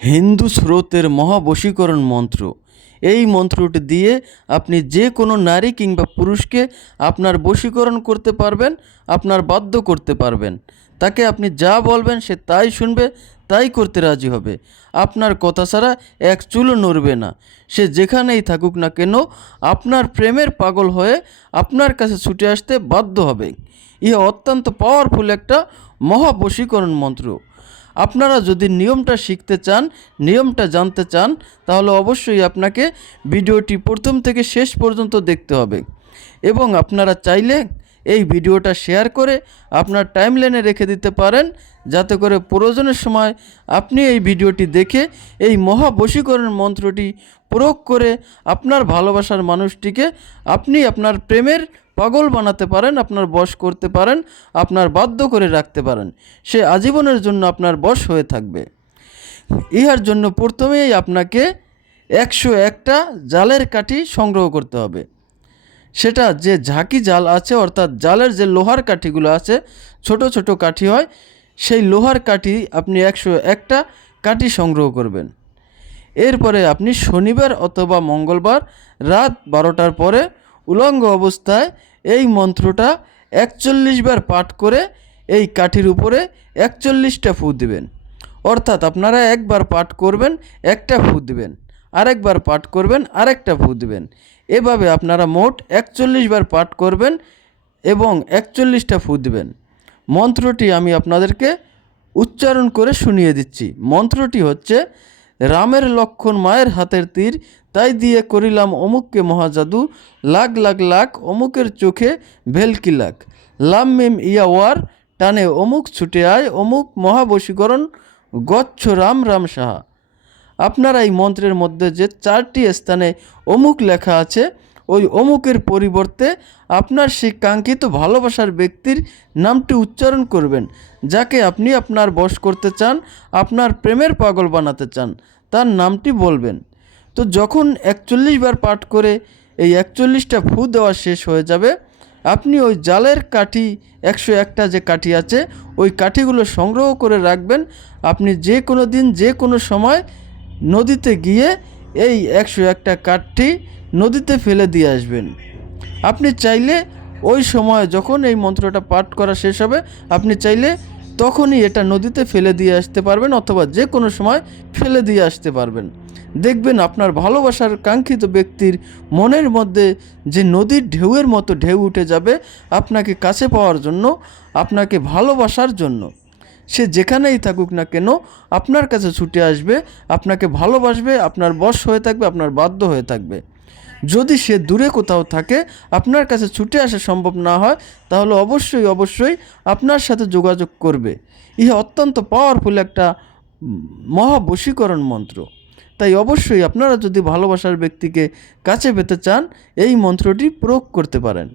হিন্দু স্রোতের মহাবশীকরণ মন্ত্র। এই মন্ত্রটি দিয়ে আপনি যে কোনো নারী কিংবা পুরুষকে আপনার বশীকরণ করতে পারবেন, আপনার বাধ্য করতে পারবেন। তাকে আপনি যা বলবেন সে তাই শুনবে, তাই করতে রাজি হবে। আপনার কথা ছাড়া এক চুলও নড়বে না। সে যেখানেই থাকুক না কেন আপনার প্রেমের পাগল হয়ে আপনার কাছে ছুটে আসতে বাধ্য হবে। ইহা অত্যন্ত পাওয়ারফুল একটা মহাবশীকরণ মন্ত্র। আপনারা যদি নিয়মটা শিখতে চান, নিয়মটা জানতে চান, তাহলে অবশ্যই আপনাকে ভিডিওটি প্রথম থেকে শেষ পর্যন্ত দেখতে হবে। এবং আপনারা চাইলে এই ভিডিওটা শেয়ার করে আপনার টাইমলাইনে রেখে দিতে পারেন, যাতে করে প্রয়োজনের সময় আপনি এই ভিডিওটি দেখে এই মহাবশীকরণ মন্ত্রটি প্রয়োগ করে আপনার ভালোবাসার মানুষটিকে আপনি আপনার প্রেমের পাগল বানাতে পারেন, আপনার বশ করতে পারেন, আপনার বাধ্য করে রাখতে পারেন। সে আজীবনের জন্য আপনার বশ হয়ে থাকবে। ইহার জন্য প্রথমেই আপনাকে 101টা জালের কাঠি সংগ্রহ করতে হবে। সেটা যে ঝাঁকি জাল আছে, অর্থাৎ জালের যে লোহার কাঠিগুলো আছে, ছোট ছোট কাঠি হয়, সেই লোহার কাঠি আপনি 101টা কাঠি সংগ্রহ করবেন। এরপরে আপনি শনিবার অথবা মঙ্গলবার রাত 12টার পরে উলঙ্গ অবস্থায় এই মন্ত্রটা 41 বার পাঠ করে এই কাঠির উপরে 41টা ফু দিবেন। অর্থাৎ আপনারা একবার পাঠ করবেন, একটা ফু দিবেন, আরেকবার পাঠ করবেন, আরেকটা ফু দিবেন। এভাবে আপনারা মোট 41 বার পাঠ করবেন এবং 41টা ফু দিবেন। মন্ত্রটি আমি আপনাদেরকে উচ্চারণ করে শুনিয়ে দিচ্ছি। মন্ত্রটি হচ্ছে: রামের লক্ষণ মায়ের হাতের তীর, তাই দিয়ে করিলাম অমুককে মহাজাদু, লাখ লাখ লাখ অমুকের চোখে ভেলকি লাখ, লাম মিম ইয়া ওয়ার টানে অমুক ছুটে আয়, অমুক মহাবশীকরণ গচ্ছ রাম রাম সাহা। আপনারা এই মন্ত্রের মধ্যে যে 4টি স্থানে অমুক লেখা আছে, ওই অমুকের পরিবর্তে আপনার সেই কাঙ্ক্ষিত ভালোবাসার ব্যক্তির নামটি উচ্চারণ করবেন, যাকে আপনি আপনার বশ করতে চান, আপনার প্রেমের পাগল বানাতে চান, তার নামটি বলবেন। তো যখন 41 বার পাঠ করে এই 41টা ফু দেওয়া শেষ হয়ে যাবে, আপনি ওই জালের কাঠি 101টা যে কাঠি আছে, ওই কাঠিগুলো সংগ্রহ করে রাখবেন। আপনি যে কোনো দিন যে কোনো সময় নদীতে গিয়ে এই 101টা কাঠটি নদীতে ফেলে দিয়ে আসবেন। আপনি চাইলে ওই সময় যখন এই মন্ত্রটা পাঠ করা শেষ হবে, আপনি চাইলে তখনই এটা নদীতে ফেলে দিয়ে আসতে পারবেন, অথবা যে কোনো সময় ফেলে দিয়ে আসতে পারবেন। দেখবেন আপনার ভালোবাসার কাঙ্ক্ষিত ব্যক্তির মনের মধ্যে যে নদীর ঢেউয়ের মতো ঢেউ উঠে যাবে আপনাকে কাছে পাওয়ার জন্য, আপনাকে ভালোবাসার জন্য। সে যেখানেই থাকুক না কেন আপনার কাছে ছুটে আসবে, আপনাকে ভালোবাসবে, আপনার বশ হয়ে থাকবে, আপনার বাধ্য হয়ে থাকবে। যদি সে দূরে কোথাও থাকে, আপনার কাছে ছুটে আসা সম্ভব না হয়, তাহলে অবশ্যই অবশ্যই আপনার সাথে যোগাযোগ করবে। ইহা অত্যন্ত পাওয়ারফুল একটা মহাবশীকরণ মন্ত্র। তাই অবশ্যই আপনারা যদি ভালোবাসার ব্যক্তিকে কাছে পেতে চান, এই মন্ত্রটি প্রয়োগ করতে পারেন।